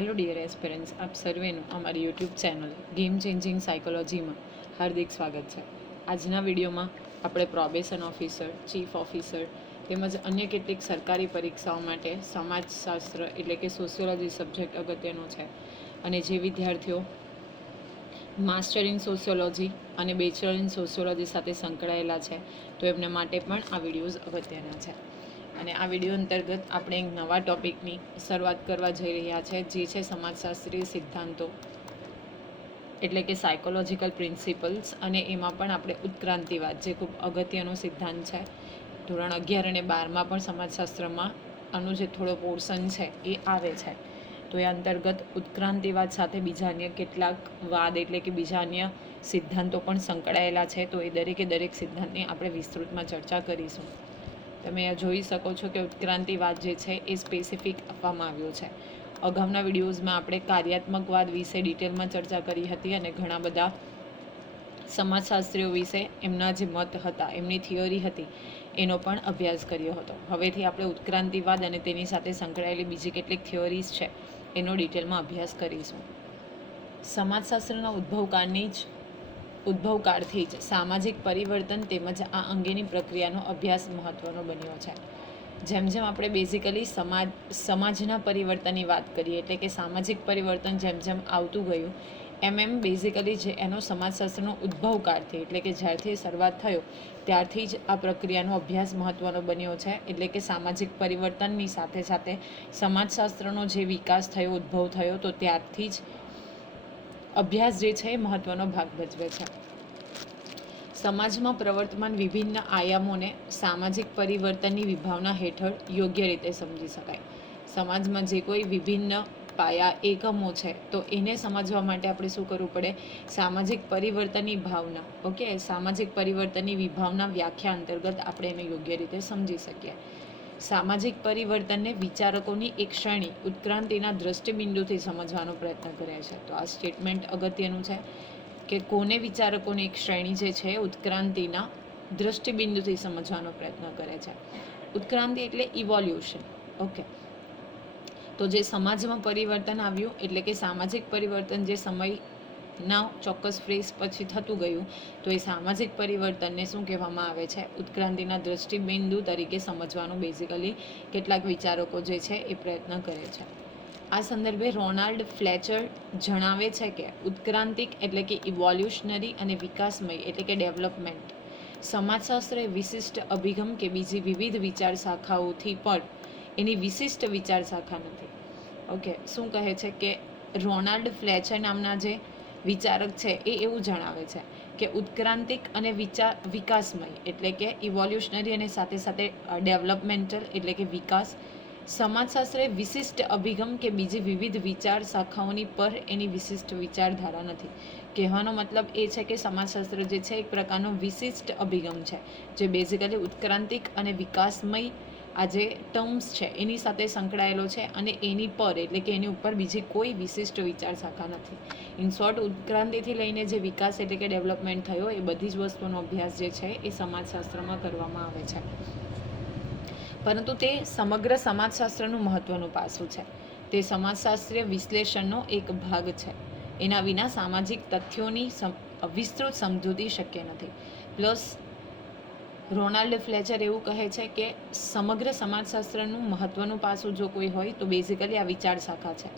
Hello dear aspirants, આપ સર્વેનું અમારી YouTube channel game changing સાયકોલોજીમાં હાર્દિક સ્વાગત છે. આજના વિડીયોમાં આપણે પ્રોબેશન ઓફિસર, ચીફ ઓફિસર તેમજ અન્ય કેટલીક સરકારી પરીક્ષાઓ માટે સમાજશાસ્ત્ર એટલે કે સોશિયોલોજી સબ્જેક્ટ અગત્યનો છે અને જે વિદ્યાર્થીઓ માસ્ટર ઇન સોશિયોલોજી અને બેચલર ઇન સોશિયોલોજી સાથે સંકળાયેલા છે તો એમના માટે પણ આ વિડીયોઝ અગત્યના છે. અને આ વિડીયો અંતર્ગત આપણે એક નવા ટૉપિકની શરૂઆત કરવા જઈ રહ્યા છે, જે છે સમાજશાસ્ત્રીય સિદ્ધાંતો એટલે કે સાયકોલોજીકલ પ્રિન્સિપલ્સ. અને એમાં પણ આપણે ઉત્ક્રાંતિવાદ, જે ખૂબ અગત્યનો સિદ્ધાંત છે, ધોરણ 11 અને 12માં પણ સમાજશાસ્ત્રમાં આનો જે થોડો પોર્શન છે એ આવે છે. તો એ અંતર્ગત ઉત્ક્રાંતિવાદ સાથે બીજા અન્ય કેટલાક વાદ એટલે કે બીજા અન્ય સિદ્ધાંતો પણ સંકળાયેલા છે. તો એ દરેક સિદ્ધાંતની આપણે વિસ્તૃતમાં ચર્ચા કરીશું. તમે જોઈ શકો છો કે ઉત્ક્રાંતિવાદ જે છે એ સ્પેસિફિક આપવામાં આવ્યો છે. અગાઉના વિડીયોઝમાં આપણે કાર્યાત્મકવાદ વિશે ડિટેલમાં ચર્ચા કરી હતી અને ઘણા બધા સમાજશાસ્ત્રીઓ વિશે એમના જે મત હતા, એમની થિયરી હતી, એનો પણ અભ્યાસ કર્યો હતો. હવેથી આપણે ઉત્ક્રાંતિવાદ અને તેની સાથે સંકળાયેલી બીજી કેટલીક થિયરીઝ છે એનો ડિટેલમાં અભ્યાસ કરીશું. સમાજશાસ્ત્રના ઉદ્ભવકાળથી જ સામાજિક પરિવર્તન તેમજ આ અંગેની પ્રક્રિયાનો અભ્યાસ મહત્ત્વનો બન્યો છે. જેમ જેમ આપણે બેઝિકલી સમાજના પરિવર્તનની વાત કરીએ એટલે કે સામાજિક પરિવર્તન જેમ જેમ આવતું ગયું એમ બેઝિકલી જે એનો સમાજશાસ્ત્રનો ઉદ્ભવકાળથી એટલે કે જ્યારથી શરૂઆત થયો ત્યારથી જ આ પ્રક્રિયાનો અભ્યાસ મહત્ત્વનો બન્યો છે. એટલે કે સામાજિક પરિવર્તનની સાથે સાથે સમાજશાસ્ત્રનો જે વિકાસ થયો, ઉદ્ભવ થયો, તો ત્યારથી જ અભ્યાસ જે છે એ મહત્ત્વનો ભાગ ભજવે છે. સમાજમાં પ્રવર્તમાન વિભિન્ન આયામોને સામાજિક પરિવર્તનની વિભાવના હેઠળ યોગ્ય રીતે સમજી શકાય. સમાજમાં જે કોઈ વિભિન્ન પાયા એકમો છે તો એને સમજવા માટે આપણે શું કરવું પડે? સામાજિક પરિવર્તનની ભાવના, સામાજિક પરિવર્તનની વિભાવના વ્યાખ્યા અંતર્ગત આપણે એને યોગ્ય રીતે સમજી શકીએ. સામાજિક પરિવર્તનને વિચારકોની એક શ્રેણી ઉત્ક્રાંતિના દ્રષ્ટિબિંદુથી સમજવાનો પ્રયત્ન કરે છે. તો આ સ્ટેટમેન્ટ અગત્યનું છે કે કોને વિચારકોની એક શ્રેણી જે છે ઉત્ક્રાંતિના દ્રષ્ટિબિંદુથી સમજવાનો પ્રયત્ન કરે છે. ઉત્ક્રાંતિ એટલે ઇવોલ્યુશન. તો જે સમાજમાં પરિવર્તન આવ્યું એટલે કે સામાજિક પરિવર્તન જે સમયના ચોક્કસ ફ્રેઝ પછી થતું ગયું, તો એ સામાજિક પરિવર્તનને શું કહેવામાં આવે છે? ઉત્ક્રાંતિના દ્રષ્ટિબિંદુ તરીકે સમજવાનું બેઝિકલી કેટલાક વિચારકો જે છે એ પ્રયત્ન કરે છે. આ સંદર્ભે રોનાલ્ડ ફ્લેચર જણાવે છે કે ઉત્ક્રાંતિક એટલે કે ઇવોલ્યુશનરી અને વિકાસમય એટલે કે ડેવલપમેન્ટ સમાજશાસ્ત્ર એ વિશિષ્ટ અભિગમ કે બીજી વિવિધ વિચાર શાખાઓથી પણ એની વિશિષ્ટ વિચાર શાખા નથી. શું કહે છે કે રોનાલ્ડ ફ્લેચર નામના જે વિચારક છે એ એવું જણાવે છે કે ઉત્ક્રાંતિક અને વિકાસમય એટલે કે ઇવોલ્યુશનરી અને સાથે સાથે ડેવલપમેન્ટલ એટલે કે વિકાસ સમાજશાસ્ત્ર એ વિશિષ્ટ અભિગમ કે બીજી વિવિધ વિચાર શાખાઓની પર એની વિશિષ્ટ વિચારધારા નથી. કહેવાનો મતલબ એ છે કે સમાજશાસ્ત્ર જે છે એક પ્રકારનો વિશિષ્ટ અભિગમ છે જે બેઝિકલી ઉત્ક્રાંતિક અને વિકાસમય આ જે ટર્મ્સ છે એની સાથે સંકળાયેલો છે અને એની પર એટલે કે એની ઉપર બીજી કોઈ વિશિષ્ટ વિચાર શાખા નથી. ઇન શોર્ટ, ઉત્ક્રાંતિથી લઈને જે વિકાસ એટલે કે ડેવલપમેન્ટ થયો એ બધી જ વસ્તુનો અભ્યાસ જે છે એ સમાજશાસ્ત્રમાં કરવામાં આવે છે. પરંતુ તે સમગ્ર સમાજશાસ્ત્રનું મહત્ત્વનું પાસું છે. તે સમાજશાસ્ત્રીય વિશ્લેષણનો એક ભાગ છે. એના વિના સામાજિક તથ્યોની વિસ્તૃત સમજૂતી શક્ય નથી. પ્લસ રોનાલ્ડ ફ્લેચર એવું કહે છે કે સમગ્ર સમાજશાસ્ત્રનું મહત્ત્વનું પાસું જો કોઈ હોય તો બેઝિકલી આ વિચાર શાખા છે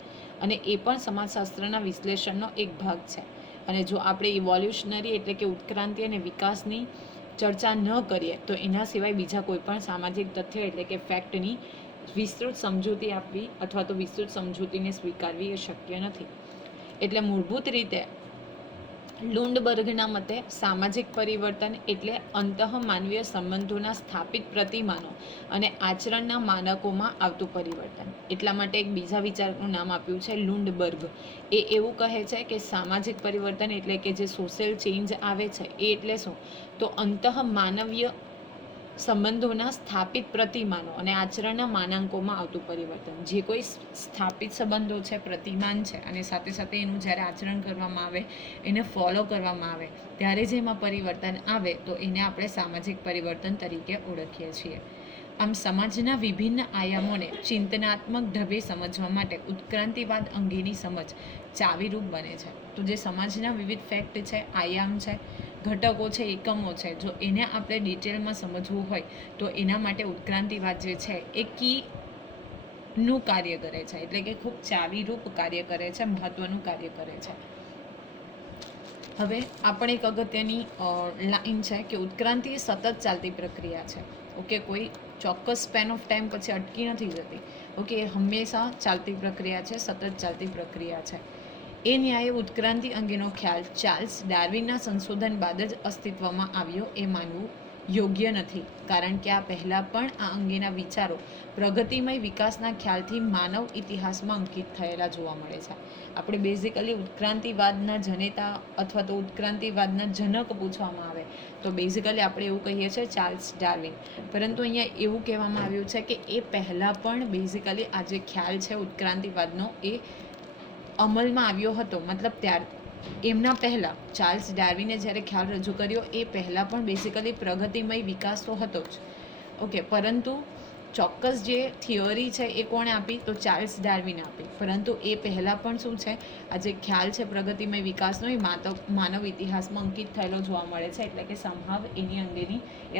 અને એ પણ સમાજશાસ્ત્રના વિશ્લેષણનો એક ભાગ છે. અને જો આપણે ઇવોલ્યુશનરી એટલે કે ઉત્ક્રાંતિ અને વિકાસની ચર્ચા ન કરીએ તો એના સિવાય બીજા કોઈ પણ સામાજિક તથ્ય એટલે કે ફેક્ટની વિસ્તૃત સમજૂતી આપવી અથવા તો વિસ્તૃત સમજૂતીને સ્વીકારવી એ શક્ય નથી. એટલે મૂળભૂત રીતે લુન્ડબર્ગના મતે સામાજિક પરિવર્તન એટલે અંતઃમાનવીય સંબંધોના સ્થાપિત પ્રતિમાનો અને આચરણના માનકોમાં આવતું પરિવર્તન. એટલા માટે એક બીજા વિચારકનું નામ આપ્યું છે લુન્ડબર્ગ. એ એવું કહે છે કે સામાજિક પરિવર્તન એટલે કે જે સોશિયલ ચેન્જ આવે છે એ એટલે શું? તો અંતઃમાનવીય સંબંધોના સ્થાપિત પ્રતિમાનો અને આચરણના માનાંકોમાં આવતું પરિવર્તન. જે કોઈ સ્થાપિત સંબંધો છે, પ્રતિમાન છે અને સાથે સાથે એનું જ્યારે આચરણ કરવામાં આવે, એને ફોલો કરવામાં આવે ત્યારે જે એમાં પરિવર્તન આવે તો એને આપણે સામાજિક પરિવર્તન તરીકે ઓળખીએ છીએ. આમ સમાજના વિભિન્ન આયામોને ચિંતનાત્મક ઢબે સમજવા માટે ઉત્ક્રાંતિવાદ અંગેની સમજ ચાવીરૂપ બને છે. તો જે સમાજના વિવિધ ફેક્ટ છે, આયામ છે, ઘટકો છે, એકમો છે, જો એને આપણે ડિટેલમાં સમજવું હોય તો એના માટે ઉત્ક્રાંતિવાદ જે છે એ નું કાર્ય કરે છે, એટલે કે ખૂબ ચાવીરૂપ કાર્ય કરે છે, મહત્વનું કાર્ય કરે છે. હવે આપણે એક અગત્યની લાઈન છે કે ઉત્ક્રાંતિ એ સતત ચાલતી પ્રક્રિયા છે. ઓકે, કોઈ ચોક્કસ સ્પેન ઓફ ટાઈમ પછી અટકી નથી જતી. ઓકે, એ હંમેશા ચાલતી પ્રક્રિયા છે, સતત ચાલતી પ્રક્રિયા છે. એ ન્યાયે ઉત્ક્રાંતિ અંગેનો ખ્યાલ ચાર્લ્સ ડાર્વિનના સંશોધન બાદ જ અસ્તિત્વમાં આવ્યો એ માનવું યોગ્ય નથી, કારણ કે આ પહેલાં પણ આ અંગેના વિચારો પ્રગતિમય વિકાસના ખ્યાલથી માનવ ઇતિહાસમાં અંકિત થયેલા જોવા મળે છે. આપણે બેઝિકલી ઉત્ક્રાંતિવાદના જનેતા અથવા તો ઉત્ક્રાંતિવાદના જનક પૂછવામાં આવે તો બેઝિકલી આપણે એવું કહીએ છીએ ચાર્લ્સ ડાર્વિન. પરંતુ અહીંયા એવું કહેવામાં આવ્યું છે કે એ પહેલાં પણ બેઝિકલી આ જે ખ્યાલ છે ઉત્ક્રાંતિવાદનો એ અમલમાં આવ્યો હતો. મતલબ એમના પહેલાં ચાર્લ્સ ડાર્વિને જ્યારે ખ્યાલ રજૂ કર્યો એ પહેલાં પણ બેઝિકલી પ્રગતિમય વિકાસ તો હતો જ. ઓકે, પરંતુ ચોક્કસ જે થિયરી છે એ કોણે આપી? તો ચાર્લ્સ ડાર્વિને આપી. પરંતુ એ પહેલાં પણ શું છે, આ જે ખ્યાલ છે પ્રગતિમય વિકાસનો એ માનવ ઇતિહાસમાં અંકિત થયેલો જોવા મળે છે, એટલે કે સંભાવ એ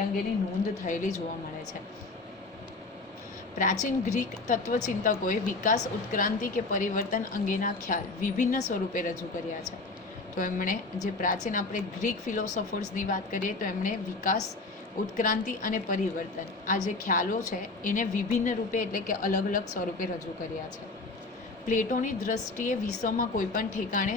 અંગેની નોંધ થયેલી જોવા મળે છે. પ્રાચીન ગ્રીક તત્વચિંતકોએ વિકાસ, ઉત્ક્રાંતિ કે પરિવર્તન અંગેના ખ્યાલ વિભિન્ન સ્વરૂપે રજૂ કર્યા છે. તો એમણે જે પ્રાચીન આપણે ગ્રીક ફિલોસોફર્સની વાત કરીએ તો એમણે વિકાસ, ઉત્ક્રાંતિ અને પરિવર્તન આ જે ખ્યાલો છે એને વિભિન્ન રૂપે એટલે કે અલગ અલગ સ્વરૂપે રજૂ કર્યા છે. પ્લેટોની દ્રષ્ટિએ વિશ્વમાં કોઈ પણ ઠેકાણે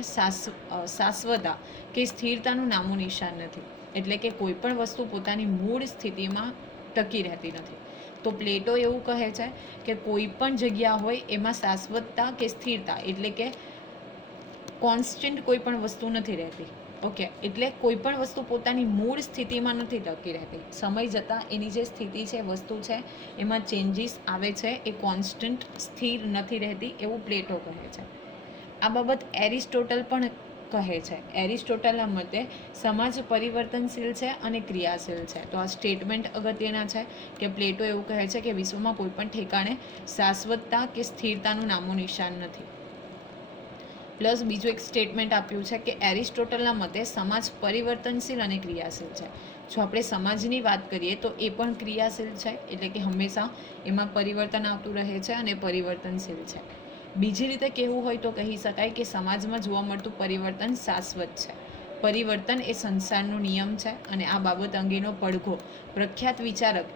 શાશ્વતા કે સ્થિરતાનું નામો નિશાન નથી, એટલે કે કોઈ પણ વસ્તુ પોતાની મૂળ સ્થિતિમાં ટકી રહેતી નથી. તો પ્લેટો એવું કહે છે કે કોઈ પણ જગ્યા હોય એમાં શાશ્વતતા કે સ્થિરતા એટલે કે કોન્સ્ટન્ટ કોઈ પણ વસ્તુ નથી રહેતી. ઓકે, એટલે કોઈ પણ વસ્તુ પોતાની મૂળ સ્થિતિમાં નથી ટકી રહેતી. સમય જતાં એની જે સ્થિતિ છે, વસ્તુ છે, એમાં ચેન્જીસ આવે છે, એ કોન્સ્ટન્ટ સ્થિર નથી રહેતી એવું પ્લેટો કહે છે. આ બાબત એરિસ્ટોટલ પણ કહે છે. એરિસ્ટોટલના મતે સમાજ પરિવર્તનશીલ છે અને ક્રિયાશીલ છે. તો આ સ્ટેટમેન્ટ અગત્યના છે કે પ્લેટો એવું કહે છે કે વિશ્વમાં કોઈ પણ ઠેકાણે શાશ્વતતા કે સ્થિરતાનું નામો નિશાન નથી. પ્લસ બીજું એક સ્ટેટમેન્ટ આપ્યું છે કે એરિસ્ટોટલના મતે સમાજ પરિવર્તનશીલ અને ક્રિયાશીલ છે. જો આપણે સમાજની વાત કરીએ તો એ પણ ક્રિયાશીલ છે, એટલે કે હંમેશા એમાં પરિવર્તન આવતું રહે છે અને પરિવર્તનશીલ છે. બીજી રીતે કહેવું હોય તો કહી શકાય કે સમાજમાં જોવા મળતું પરિવર્તન શાશ્વત છે. પરિવર્તન એ સંસારનો નિયમ છે અને આ બાબત અંગેનો પડઘો પ્રખ્યાત વિચારક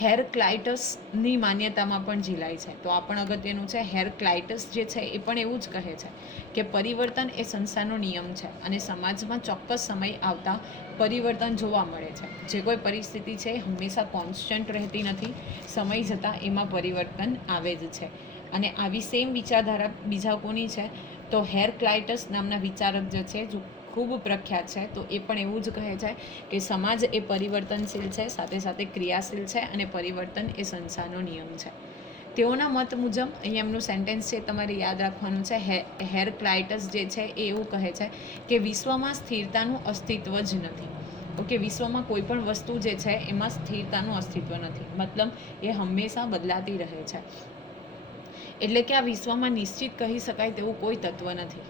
હેરક્લાઇટસની માન્યતામાં પણ ઝીલાય છે. તો આ પણ અગત્યનું છે. હેરક્લાઇટસ જે છે એ પણ એવું જ કહે છે કે પરિવર્તન એ સંસારનો નિયમ છે અને સમાજમાં ચોક્કસ સમય આવતા પરિવર્તન જોવા મળે છે. જે કોઈ પરિસ્થિતિ છે એ હંમેશા કોન્સ્ટન્ટ રહેતી નથી, સમય જતાં એમાં પરિવર્તન આવે જ છે. અને આવી સેમ વિચારધારા બીજા કોની છે? તો હેરક્લાઇટસ નામના વિચારક જે છે ખૂબ પ્રખ્યાત છે. તો એ પણ એવું જ કહે છે કે સમાજ એ પરિવર્તનશીલ છે, સાથે સાથે ક્રિયાશીલ છે અને પરિવર્તન એ સંસારનો નિયમ છે. તેઓના મત મુજબ અહીંયા એમનું સેન્ટેન્સ છે તમારે યાદ રાખવાનું છે. હેરક્લાઇટસ જે છે એ એવું કહે છે કે વિશ્વમાં સ્થિરતાનું અસ્તિત્વ જ નથી. ઓકે, વિશ્વમાં કોઈ પણ વસ્તુ જે છે એમાં સ્થિરતાનું અસ્તિત્વ નથી, મતલબ એ હંમેશા બદલાતી રહે છે. એટલે કે આ વિશ્વમાં નિશ્ચિત કહી શકાય તેવું કોઈ તત્વ નથી.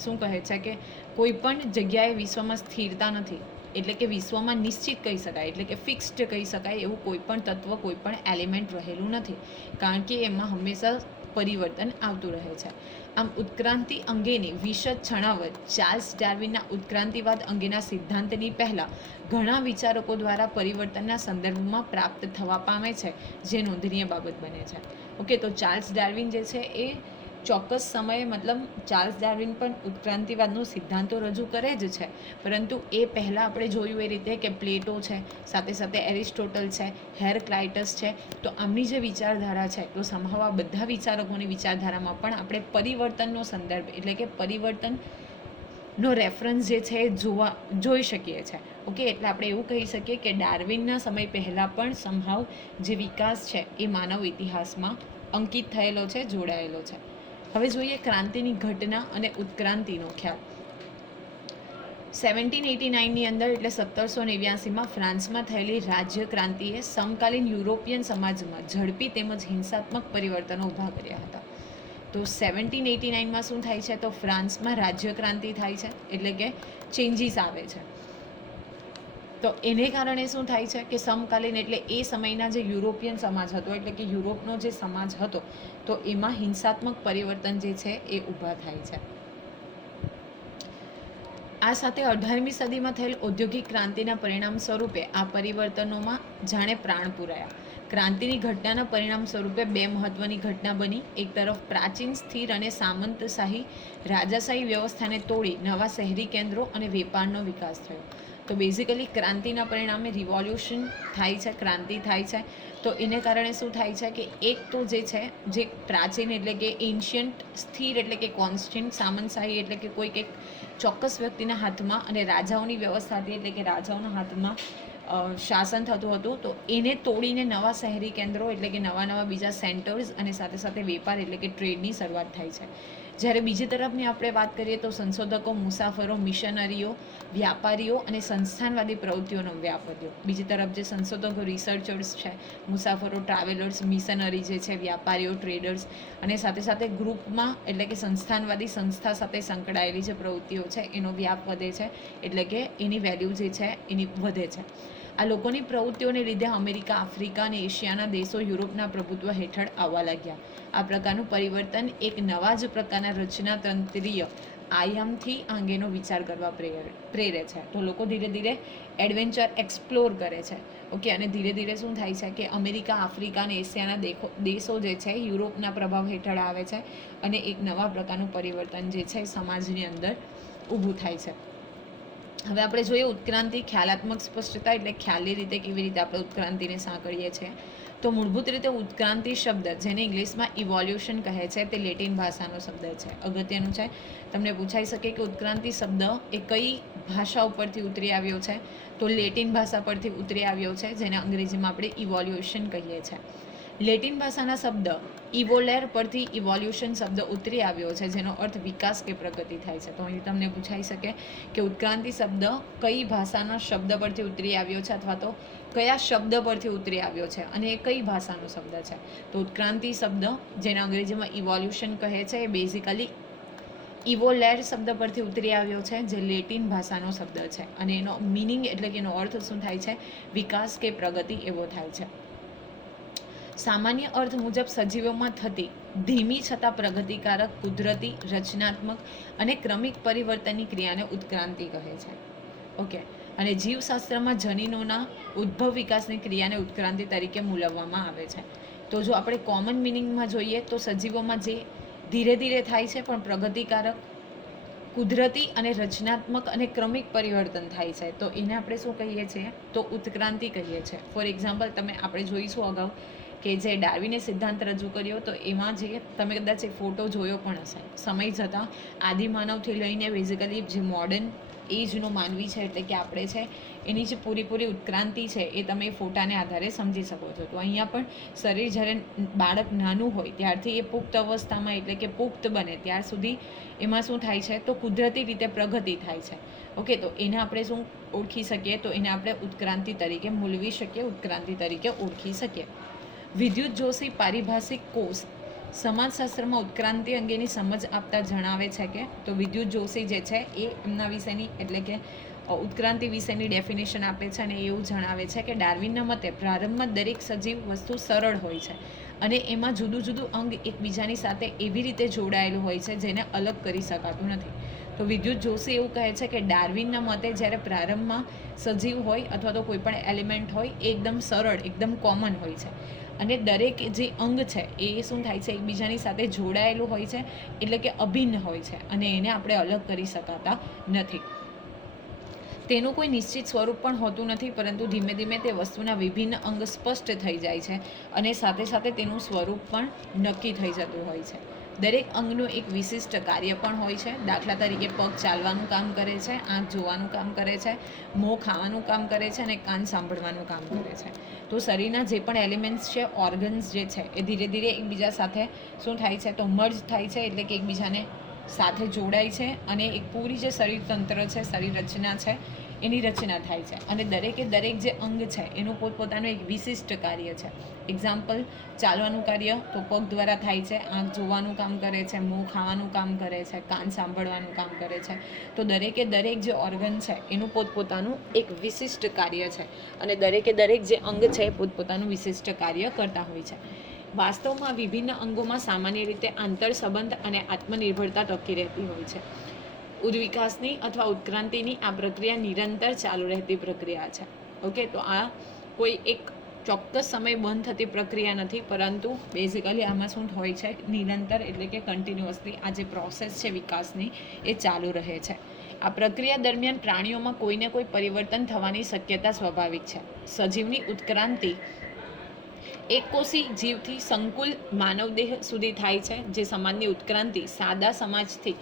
શું કહે છે કે કોઈ પણ જગ્યાએ વિશ્વમાં સ્થિરતા નથી, એટલે કે વિશ્વમાં નિશ્ચિત કહી શકાય એટલે કે ફિક્સ્ડ કહી શકાય એવું કોઈ પણ તત્વ, કોઈ પણ એલિમેન્ટ રહેલું નથી, કારણ કે એમાં હંમેશા પરિવર્તન આવતું રહે છે. આમ ઉત્ક્રાંતિ અંગેની વિશદ છણાવટ ચાર્લ્સ ડાર્વિનના ઉત્ક્રાંતિવાદ અંગેના સિદ્ધાંતની પહેલાં ઘણા વિચારકો દ્વારા પરિવર્તનના સંદર્ભમાં પ્રાપ્ત થવા પામે છે, જે નોંધનીય બાબત બને છે. ઓકે, તો ચાર્લ્સ ડાર્વિન જે છે એ ચોક્કસ સમયે મતલબ ચાર્લ્સ ડાર્વિન પણ ઉત્ક્રાંતિવાદનો સિદ્ધાંતો રજૂ કરે જ છે, પરંતુ એ પહેલાં આપણે જોયું એ રીતે કે પ્લેટો છે, સાથે સાથે એરિસ્ટોટલ છે, હેરક્લાઇટસ છે. તો આમની જે વિચારધારા છે તો સંભવ આ બધા વિચારકોની વિચારધારામાં પણ આપણે પરિવર્તનનો સંદર્ભ એટલે કે પરિવર્તનનો રેફરન્સ જે છે એ જોઈ શકીએ છીએ. ઓકે, એટલે આપણે એવું કહી શકીએ કે ડાર્વિનના સમય પહેલાં પણ સંભવ જે વિકાસ છે એ માનવ ઇતિહાસમાં અંકિત થયેલો છે, જોડાયેલો છે. હવે જોઈએ ક્રાંતિની ઘટના અને ઉત્ક્રાંતિનો ખ્યાલ. 1789ની અંદર એટલે 1789માં ફ્રાન્સમાં થયેલી રાજ્ય ક્રાંતિએ સમકાલીન યુરોપિયન સમાજમાં ઝડપી તેમજ હિંસાત્મક પરિવર્તનો ઊભા કર્યા હતા. તો 1789માં શું થાય છે? તો ફ્રાન્સમાં રાજ્ય ક્રાંતિ થાય છે, એટલે કે ચેન્જીસ આવે છે. તો એને કારણે શું થાય છે કે સમકાલીન એટલે એ સમયના જે યુરોપિયન સમાજ હતો, એટલે કે યુરોપનો જે સમાજ હતો, તો એમાં હિંસાત્મક પરિવર્તન જે છે એ ઊભા થાય છે. આ સાથે 18મી સદીમાં થયેલ ઔદ્યોગિક ક્રાંતિના પરિણામ સ્વરૂપે આ પરિવર્તનોમાં જાણે પ્રાણ પૂરાયા. ક્રાંતિની ઘટનાના પરિણામ સ્વરૂપે બે મહત્વની ઘટના બની. એક તરફ પ્રાચીન સ્થિર અને સામંતશાહી રાજાશાહી વ્યવસ્થાને તોડી નવા શહેરી કેન્દ્રો અને વેપારનો વિકાસ થયો. તો બેઝિકલી ક્રાંતિના પરિણામે રિવોલ્યુશન થાય છે, ક્રાંતિ થાય છે. તો એને કારણે શું થાય છે કે એક તો જે છે જે પ્રાચીન એટલે કે એન્શિયન્ટ, સ્થિર એટલે કે કોન્સ્ટન્ટ, સામંતશાહી એટલે કે કોઈક એક ચોક્કસ વ્યક્તિના હાથમાં અને રાજાઓની વ્યવસ્થા હતી, એટલે કે રાજાઓના હાથમાં શાસન થતું હતું. તો એને તોડીને નવા શહેરી કેન્દ્રો એટલે કે નવા બીજા સેન્ટર્સ અને સાથે સાથે વેપાર એટલે કે ટ્રેડની શરૂઆત થાય છે. જ્યારે બીજી તરફની આપણે વાત કરીએ તો સંશોધકો, મુસાફરો, મિશનરીઓ, વ્યાપારીઓ અને સંસ્થાનવાદી પ્રવૃત્તિઓનો વ્યાપ વધ્યો. બીજી તરફ જે સંશોધકો, રિસર્ચર્સ છે, મુસાફરો, ટ્રાવેલર્સ, મિશનરી જે છે, વ્યાપારીઓ, ટ્રેડર્સ અને સાથે સાથે ગ્રુપમાં એટલે કે સંસ્થાનવાદી સંસ્થા સાથે સંકળાયેલી જે પ્રવૃત્તિઓ છે એનો વ્યાપ વધે છે, એટલે કે એની વેલ્યુ જે છે એની વધે છે. આ લોકોની પ્રવૃત્તિઓને લીધે અમેરિકા, આફ્રિકા અને એશિયાના દેશો યુરોપના પ્રભુત્વ હેઠળ આવવા લાગ્યા. આ પ્રકારનું પરિવર્તન એક નવા જ પ્રકારના રચનાતંત્રીય આયામથી અંગેનો વિચાર કરવા પ્રેરે છે. તો લોકો ધીરે ધીરે એડવેન્ચર એક્સપ્લોર કરે છે. ઓકે, અને ધીરે ધીરે શું થાય છે કે અમેરિકા, આફ્રિકા અને એશિયાના દેશો જે છે યુરોપના પ્રભાવ હેઠળ આવે છે અને એક નવા પ્રકારનું પરિવર્તન જે છે સમાજની અંદર ઊભું થાય છે. હવે આપણે જોઈએ ઉત્ક્રાંતિ, ખ્યાલાત્મક સ્પષ્ટતા એટલે ખ્યાલી રીતે કેવી રીતે આપણે ઉત્ક્રાંતિને સાંકળીએ છીએ. તો મૂળભૂત રીતે ઉત્ક્રાંતિ શબ્દ, જેને ઇંગ્લિશમાં ઇવોલ્યુશન કહે છે, તે લેટિન ભાષાનો શબ્દ છે. અગત્યનું છે, તમને પૂછાઈ શકે કે ઉત્ક્રાંતિ શબ્દ એ કઈ ભાષા ઉપરથી ઉતરી આવ્યો છે? તો લેટિન ભાષા પરથી ઉતરી આવ્યો છે, જેને અંગ્રેજીમાં આપણે ઇવોલ્યુશન કહીએ છીએ. લેટિન ભાષાના શબ્દ ઇવોલેર પરથી ઇવોલ્યુશન શબ્દ ઉતરી આવ્યો છે, જેનો અર્થ વિકાસ કે પ્રગતિ થાય છે. તો અહીં તમને પૂછાઈ શકે કે ઉત્ક્રાંતિ શબ્દ કઈ ભાષાના શબ્દ પરથી ઉતરી આવ્યો છે, અથવા તો કયા શબ્દ પરથી ઉતરી આવ્યો છે અને એ કઈ ભાષાનો શબ્દ છે? તો ઉત્ક્રાંતિ શબ્દ, જેને અંગ્રેજીમાં ઇવોલ્યુશન કહે છે, એ બેઝિકલી ઇવોલેર શબ્દ પરથી ઉતરી આવ્યો છે, જે લેટિન ભાષાનો શબ્દ છે. અને એનો મિનિંગ એટલે કે એનો અર્થ શું થાય છે? વિકાસ કે પ્રગતિ એવો થાય છે. સામાન્ય અર્થ મુજબ સજીવોમાં થતી ધીમી છતાં પ્રગતિકારક, કુદરતી, રચનાત્મક અને ક્રમિક પરિવર્તનની ક્રિયાને ઉત્ક્રાંતિ કહે છે. ઓકે, અને જીવશાસ્ત્રમાં જનીનોના ઉદ્ભવ વિકાસની ક્રિયાને ઉત્ક્રાંતિ તરીકે મૂલવવામાં આવે છે. તો જો આપણે કોમન મિનિંગમાં જોઈએ તો સજીવોમાં જે ધીરે ધીરે થાય છે પણ પ્રગતિકારક, કુદરતી અને રચનાત્મક અને ક્રમિક પરિવર્તન થાય છે, તો એને આપણે શું કહીએ છીએ? તો ઉત્ક્રાંતિ કહીએ છીએ. ફોર એક્ઝામ્પલ, આપણે જોઈશું અગાઉ કે જે ડાર્વિને સિદ્ધાંત રજૂ કર્યો, તો એમાં જે તમે કદાચ એક ફોટો જોયો પણ હશે, સમય જતાં આદિમાનવથી લઈને બેઝિકલી જે મોડર્ન એજનો માનવી છે, એટલે કે આપણે છે, એની જે પૂરી ઉત્ક્રાંતિ છે એ તમે એ ફોટાને આધારે સમજી શકો છો. તો અહીંયા પણ શરીર જ્યારે બાળક નાનું હોય ત્યારથી એ પુખ્ત અવસ્થામાં એટલે કે પુખ્ત બને ત્યાર સુધી એમાં શું થાય છે? તો કુદરતી રીતે પ્રગતિ થાય છે. ઓકે, તો એને આપણે શું ઓળખી શકીએ? તો એને આપણે ઉત્ક્રાંતિ તરીકે મૂલવી શકીએ, ઉત્ક્રાંતિ તરીકે ઓળખી શકીએ. વિદ્યુત જોશી પારિભાષિક કોષ સમાજશાસ્ત્રમાં ઉત્ક્રાંતિ અંગેની સમજ આપતા જણાવે છે કે, તો વિદ્યુત જોશી જે છે એ એમના વિશેની એટલે કે ઉત્ક્રાંતિ વિશેની ડેફિનેશન આપે છે અને એવું જણાવે છે કે ડાર્વિનના મતે પ્રારંભમાં દરેક સજીવ વસ્તુ સરળ હોય છે અને એમાં જુદું જુદું અંગ એકબીજાની સાથે એવી રીતે જોડાયેલું હોય છે જેને અલગ કરી શકાતું નથી. તો વિદ્યુત જોશી એવું કહે છે કે ડાર્વિનના મતે જ્યારે પ્રારંભમાં સજીવ હોય અથવા તો કોઈ પણ એલિમેન્ટ હોય એ એકદમ સરળ, એકદમ કોમન હોય છે અને દરેક જે અંગ છે એ શું થાય છે? એકબીજાની સાથે જોડાયેલું હોય છે, એટલે કે અભિન્ન હોય છે અને એને આપણે અલગ કરી શકાતા નથી. તેનું કોઈ નિશ્ચિત સ્વરૂપ પણ હોતું નથી, પરંતુ ધીમે ધીમે તે વસ્તુના વિભિન્ન અંગ સ્પષ્ટ થઈ જાય છે અને સાથે સાથે તેનું સ્વરૂપ પણ નક્કી થઈ જતું હોય છે. દરેક અંગનું એક વિશિષ્ટ કાર્ય પણ હોય છે. દાખલા તરીકે પગ ચાલવાનું કામ કરે છે, આંખ જોવાનું કામ કરે છે, મોં ખાવાનું કામ કરે છે અને કાન સાંભળવાનું કામ કરે છે. તો શરીરના જે પણ એલિમેન્ટ્સ છે, ઓર્ગન્સ જે છે, એ ધીરે ધીરે એકબીજા સાથે શું થાય છે? તો મર્જ થાય છે, એટલે કે એકબીજાને સાથે જોડાય છે અને એક પૂરી જે શરીર તંત્ર છે, શરીર રચના છે, એની રચના થાય છે. અને દરેકે દરેક જે અંગ છે એનું પોતપોતાનું એક વિશિષ્ટ કાર્ય છે. એક્ઝામ્પલ, ચાલવાનું કાર્ય તો પગ દ્વારા થાય છે, આંખ જોવાનું કામ કરે છે, મોં ખાવાનું કામ કરે છે, કાન સાંભળવાનું કામ કરે છે. તો દરેકે દરેક જે ઓર્ગન છે એનું પોતપોતાનું એક વિશિષ્ટ કાર્ય છે અને દરેકે દરેક જે અંગ છે એ પોતપોતાનું વિશિષ્ટ કાર્ય કરતા હોય છે. વાસ્તવમાં વિભિન્ન અંગોમાં સામાન્ય રીતે આંતર સંબંધ અને આત્મનિર્ભરતા ટકી રહેતી હોય છે. વિકાસની અથવા ઉત્ક્રાંતિની આ પ્રક્રિયા નિરંતર ચાલુ રહેતી પ્રક્રિયા છે. ઓકે, તો આ કોઈ એક ચોક્કસ સમય બંધ થતી પ્રક્રિયા નથી, પરંતુ બેઝિકલી આમાં શું હોય છે, નિરંતર એટલે કે કન્ટિન્યુઅસલી આ જે પ્રોસેસ છે વિકાસની એ ચાલુ રહે છે. આ પ્રક્રિયા દરમિયાન પ્રાણીઓમાં કોઈને કોઈ પરિવર્તન થવાની શક્યતા સ્વાભાવિક છે. સજીવની ઉત્ક્રાંતિ એકકોષી જીવથી સંકુલ માનવદેહ સુધી થાય છે, જે સમાજની ઉત્ક્રાંતિ સાદા સમાજથી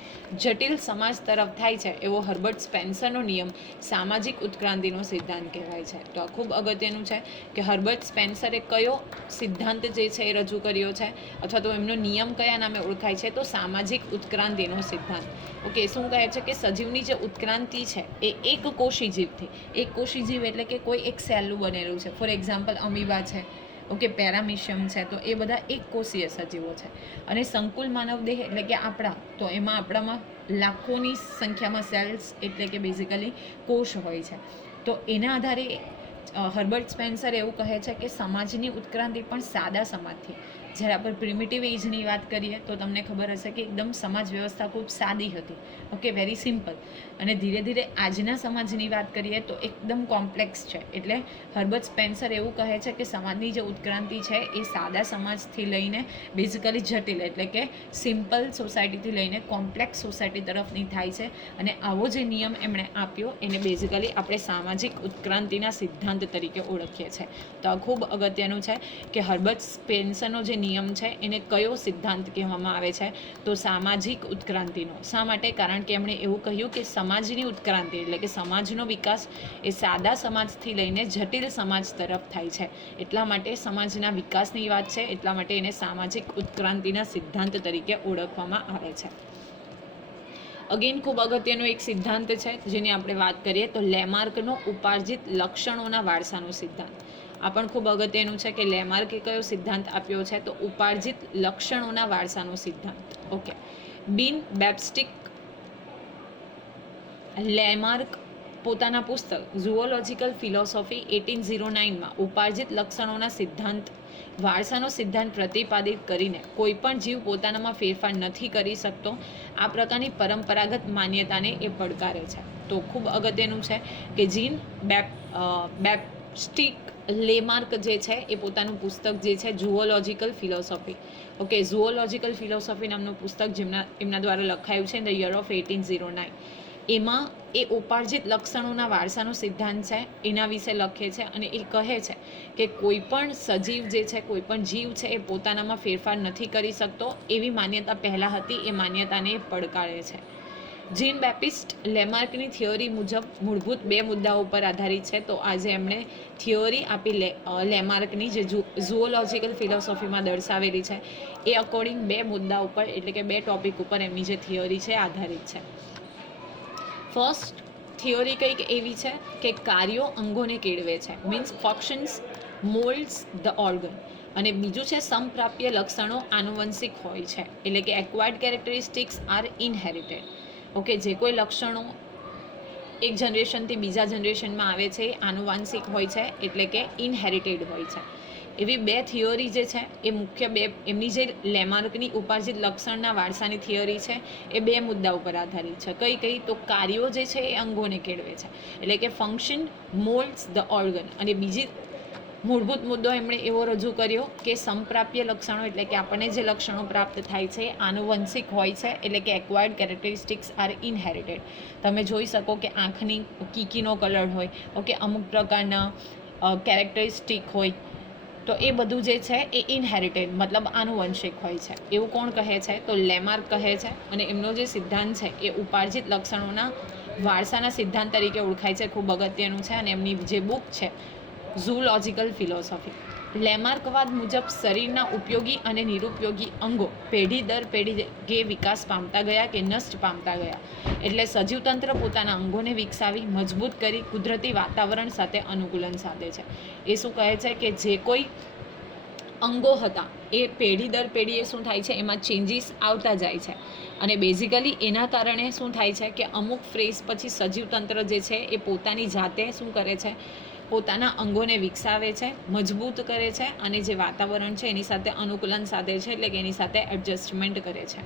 જટિલ સમાજ તરફ થાય છે એવો હર્બર્ટ સ્પેન્સરનો નિયમ સામાજિક ઉત્ક્રાંતિનો સિદ્ધાંત કહેવાય છે. તો આ ખૂબ અગત્યનું છે કે હર્બર્ટ સ્પેન્સરે કયો સિદ્ધાંત જે છે એ રજૂ કર્યો છે, અથવા તો એમનો નિયમ કયા નામે ઓળખાય છે, તો સામાજિક ઉત્ક્રાંતિનો સિદ્ધાંત. ઓકે, શું કહે છે કે સજીવની જે ઉત્ક્રાંતિ છે એ એકકોષી જીવથી, એકકોષી જીવ એટલે કે કોઈ એક સેલનું બનેલું છે. ફોર એક્ઝામ્પલ, અમીબા છે, ઓકે, પેરામિશિયમ છે, તો એ બધા એક કોષીય સજીવો છે. અને સંકુલ માનવદેહ એટલે કે આપણા, તો એમાં આપણામાં લાખોની સંખ્યામાં સેલ્સ એટલે કે બેઝિકલી કોષ હોય છે. તો એના આધારે હર્બર્ટ સ્પેન્સર એવું કહે છે કે સમાજની ઉત્ક્રાંતિ પણ સાદા સમાજથી, જ્યારે આપણે પ્રિમિટિવ એજની વાત કરીએ તો તમને ખબર હશે કે એકદમ સમાજ વ્યવસ્થા ખૂબ સાદી હતી. Okay, very simple. અને ધીરે ધીરે આજના સમાજની વાત કરીએ તો એકદમ કોમ્પ્લેક્સ છે. એટલે હર્બર્ટ સ્પેન્સર એવું કહે છે કે સમાજની જે ઉત્ક્રાંતિ છે એ સાદા સમાજથી લઈને બેઝિકલી જટિલ એટલે કે સિમ્પલ સોસાયટીથી લઈને કોમ્પ્લેક્સ સોસાયટી તરફની થાય છે. અને આવો જે નિયમ એમણે આપ્યો એને બેઝિકલી આપણે સામાજિક ઉત્ક્રાંતિના સિદ્ધાંત તરીકે ઓળખીએ છીએ. તો આ ખૂબ અગત્યનું છે કે હર્બર્ટ સ્પેન્સરનો જે નિયમ છે એને કયો સિદ્ધાંત કહેવામાં આવે છે, તો સામાજિક ઉત્ક્રાંતિનો. શા માટે? કારણ કે એમણે એવું કહ્યું કે સમાજની ઉત્ક્રાંતિ એટલે કે સમાજનો વિકાસ એ સાદા સમાજથી લઈને જટિલ સમાજ તરફ થાય છે. એટલા માટે સમાજના વિકાસની વાત છે, એટલા માટે એને સામાજિક ઉત્ક્રાંતિના સિદ્ધાંત તરીકે ઓળખવામાં આવે છે. અગેન ખૂબ અગત્યનો એક સિદ્ધાંત છે જેની આપણે વાત કરીએ તો લેમાર્કનો ઉપાર્જિત લક્ષણોના વારસાનો સિદ્ધાંત. આ પણ ખૂબ અગત્યનું છે કે લેમાર્કે કયો સિદ્ધાંત આપ્યો છે, તો ઉપાર્જિત લક્ષણોના વારસાનો સિદ્ધાંત. ઓકે, બિન બેપ્સ્ટિક લેમાર્ક પોતાના પુસ્તક ઝુઓલોજિકલ ફિલોસોફી 1809માં ઉપાર્જિત લક્ષણોના સિદ્ધાંત વારસાનો સિદ્ધાંત પ્રતિપાદિત કરીને કોઈ પણ જીવ પોતાનામાં ફેરફાર નથી કરી શકતો આ પ્રકારની પરંપરાગત માન્યતાને એ પડકારે છે. તો ખૂબ અગત્યનું છે કે જીન બેપ્સ્ટિક લેમાર્ક જે છે એ પોતાનું પુસ્તક જે છે ઝુઓલોજિકલ ફિલોસોફી, ઓકે, ઝુઓલોજિકલ ફિલોસોફી નામનું પુસ્તક એમના દ્વારા લખાયું છે ઇન ધ યર ઓફ 1809. એમાં એ ઉપાર્જિત લક્ષણોના વારસાનો સિદ્ધાંત છે એના વિશે લખે છે અને એ કહે છે કે કોઈ પણ સજીવ જે છે, કોઈ પણ જીવ છે એ પોતાનામાં ફેરફાર નથી કરી શકતો એવી માન્યતા પહેલાં હતી, એ માન્યતાને પડકારે છે. જીન બેપ્ટિસ્ટ લેમાર્કની થિયોરી મુજબ મૂળભૂત બે મુદ્દાઓ પર આધારિત છે. તો આજે એમણે થિયોરી આપી લેમાર્કની જે ઝુઓલોજિકલ ફિલોસોફીમાં દર્શાવેલી છે એ અકોર્ડિંગ બે મુદ્દા ઉપર એટલે કે બે ટોપિક ઉપર એમની જે થિયોરી છે આધારિત છે. ફર્સ્ટ થિયોરી કંઈક એવી છે કે કાર્યો અંગોને કેળવે છે, મીન્સ ફંક્શન્સ મોલ્ડ્સ ધ ઓર્ગન. અને બીજું છે સમપ્રાપ્ય લક્ષણો આનુવંશિક હોય છે, એટલે કે એક્વાયર્ડ કેરેક્ટરિસ્ટિક્સ આર ઇનહેરિટેડ. ઓકે, જે કોઈ લક્ષણો એક જનરેશનથી બીજા જનરેશનમાં આવે છે એ આનુવાંશિક હોય છે એટલે કે ઇનહેરિટેડ હોય છે. એવી બે થિયોરી જે છે એ મુખ્ય બે એમની જે લેમાર્કની ઉપાર્જિત લક્ષણના વારસાની થિયોરી છે એ બે મુદ્દા ઉપર આધારિત છે. કઈ કઈ? તો કાર્યો જે છે એ અંગોને કેળવે છે એટલે કે ફંક્શન મોલ્ડ્સ ધ ઓર્ગન. અને બીજી મૂળભૂત મુદ્દો એમણે એવો રજૂ કર્યો કે સમપ્રાપ્ય લક્ષણો એટલે કે આપણને જે લક્ષણો પ્રાપ્ત થાય છે આનુવંશિક હોય છે એટલે કે એક્વાયર્ડ કેરેક્ટરિસ્ટિક્સ આર ઇનહેરિટેડ. તમે જોઈ શકો કે આંખની કીકીનો કલર હોય, ઓકે, અમુક પ્રકારના કેરેક્ટરિસ્ટિક હોય, તો એ બધું જે છે એ ઇનહેરિટેડ મતલબ આનુવંશિક હોય છે. એવું કોણ કહે છે? તો લેમાર્ક કહે છે. અને એમનો જે સિદ્ધાંત છે એ ઉપાર્જિત લક્ષણોના વારસાના સિદ્ધાંત તરીકે ઓળખાય છે, ખૂબ અગત્યનું છે. અને એમની જે બુક છે ઝૂલોજિકલ ફિલોસોફી, લેમાર્કવાદ મુજબ શરીરના ઉપયોગી અને નિરુપયોગી અંગો પેઢી દર પેઢી વિકાસ પામતા ગયા કે નષ્ટ પામતા ગયા. એટલે સજીવતંત્ર પોતાના અંગોને વિકસાવી મજબૂત કરી કુદરતી વાતાવરણ સાથે અનુકૂલન સાધે છે. એ શું કહે છે કે જે કોઈ અંગો હતા એ પેઢી દર પેઢીએ શું થાય છે, એમાં ચેન્જીસ આવતા જાય છે. અને બેઝિકલી એના કારણે શું થાય છે કે અમુક ફ્રેઝ પછી સજીવતંત્ર જે છે એ પોતાની જાતે શું કરે છે, પોતાના અંગોને વિકસાવે છે, મજબૂત કરે છે અને જે વાતાવરણ છે એની સાથે અનુકૂલન સાધે છે, એટલે કે એની સાથે એડજસ્ટમેન્ટ કરે છે.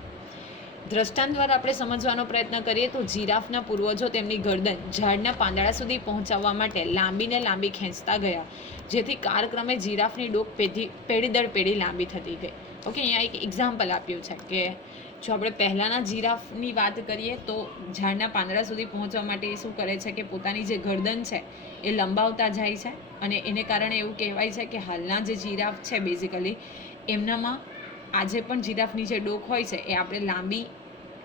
દ્રષ્ટાંત દ્વારા આપણે સમજવાનો પ્રયત્ન કરીએ તો જીરાફના પૂર્વજો તેમની ગરદન ઝાડના પાંદડા સુધી પહોંચાડવા માટે લાંબીને લાંબી ખેંચતા ગયા, જેથી કાળક્રમે જીરાફની ડોક પેઢી દર પેઢી લાંબી થતી ગઈ. ઓકે, અહીંયા એક એક્ઝામ્પલ આપ્યું છે કે જો આપણે પહેલાંના જીરાફની વાત કરીએ તો ઝાડના પાંદડા સુધી પહોંચવા માટે એ શું કરે છે કે પોતાની જે ગરદન છે એ લંબાવતા જાય છે. અને એને કારણે એવું કહેવાય છે કે હાલના જે જીરાફ છે બેઝિકલી એમનામાં આજે પણ જીરાફની જે ડોક હોય છે એ આપણે લાંબી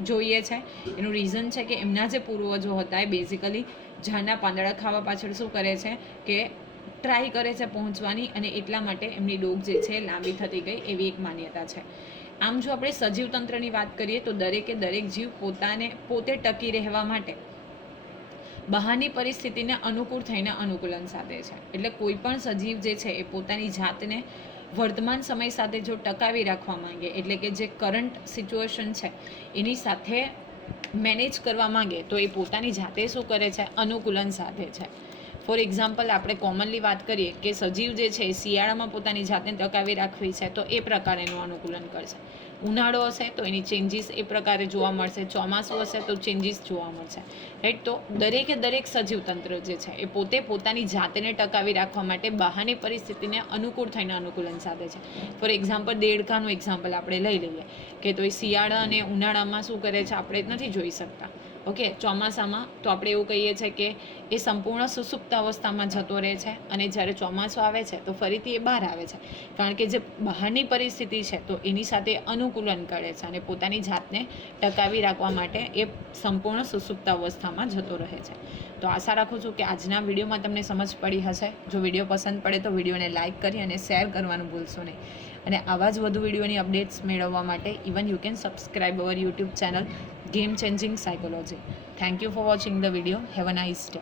જોઈએ છે. એનું રીઝન છે કે એમના જે પૂર્વજો હતા એ બેઝિકલી ઝાડના પાંદડા ખાવા પાછળ શું કરે છે કે ટ્રાય કરે છે પહોંચવાની, અને એટલા માટે એમની ડોક જે છે લાંબી થતી ગઈ, એવી એક માન્યતા છે. આમ જો આપણે સજીવતંત્રની વાત કરીએ તો દરેકે દરેક જીવ પોતે ટકી રહેવા માટે બહારની પરિસ્થિતિને અનુકૂળ થઈને અનુકૂલન સાધે છે. એટલે કોઈ પણ સજીવ જે છે એ પોતાની જાતને વર્તમાન સમય સાથે જો ટકાવી રાખવા માંગે, એટલે કે જે કરંટ સિચ્યુએશન છે એની સાથે મેનેજ કરવા માંગે તો એ પોતાની જાતે શું કરે છે, અનુકૂલન સાધે છે. ફોર એક્ઝામ્પલ આપણે કોમનલી વાત કરીએ કે સજીવ જે છે એ શિયાળામાં પોતાની જાતને ટકાવી રાખવી છે તો એ પ્રકારે એનું અનુકૂલન કરશે. ઉનાળો હશે તો એની ચેન્જીસ એ પ્રકારે જોવા મળશે, ચોમાસું હશે તો ચેન્જીસ જોવા મળશે, રાઈટ. તો દરેકે દરેક સજીવતંત્ર જે છે એ પોતાની જાતને ટકાવી રાખવા માટે બહારની પરિસ્થિતિને અનુકૂળ થઈને અનુકૂલન સાધે છે. ફોર એક્ઝામ્પલ દેડકાનું એક્ઝામ્પલ આપણે લઈ લઈએ કે તો એ શિયાળા અને ઉનાળામાં શું કરે છે આપણે નથી જોઈ શકતા. ઓકે, ચોમાસામાં તો આપણે એવું કહીએ છીએ કે એ સંપૂર્ણ સુસુપ્ત અવસ્થામાં જતો રહે છે, અને જ્યારે ચોમાસું આવે છે તો ફરીથી એ બહાર આવે છે, કારણ કે જે બહારની પરિસ્થિતિ છે તો એની સાથે અનુકૂલન કરે છે અને પોતાની જાતને ટકાવી રાખવા માટે એ સંપૂર્ણ સુસુપ્ત અવસ્થામાં જતો રહે છે. તો આશા રાખું છું કે આજના વિડીયોમાં તમને સમજ પડી હશે. જો વિડીયો પસંદ પડે તો વિડીયોને લાઇક કરી અને શેર કરવાનું ભૂલશો નહીં. અને આવા જ વધુ વિડીયોની અપડેટ્સ મેળવવા માટે even you can subscribe our YouTube channel Game Changing Psychology. Thank you for watching the video. Have a nice day.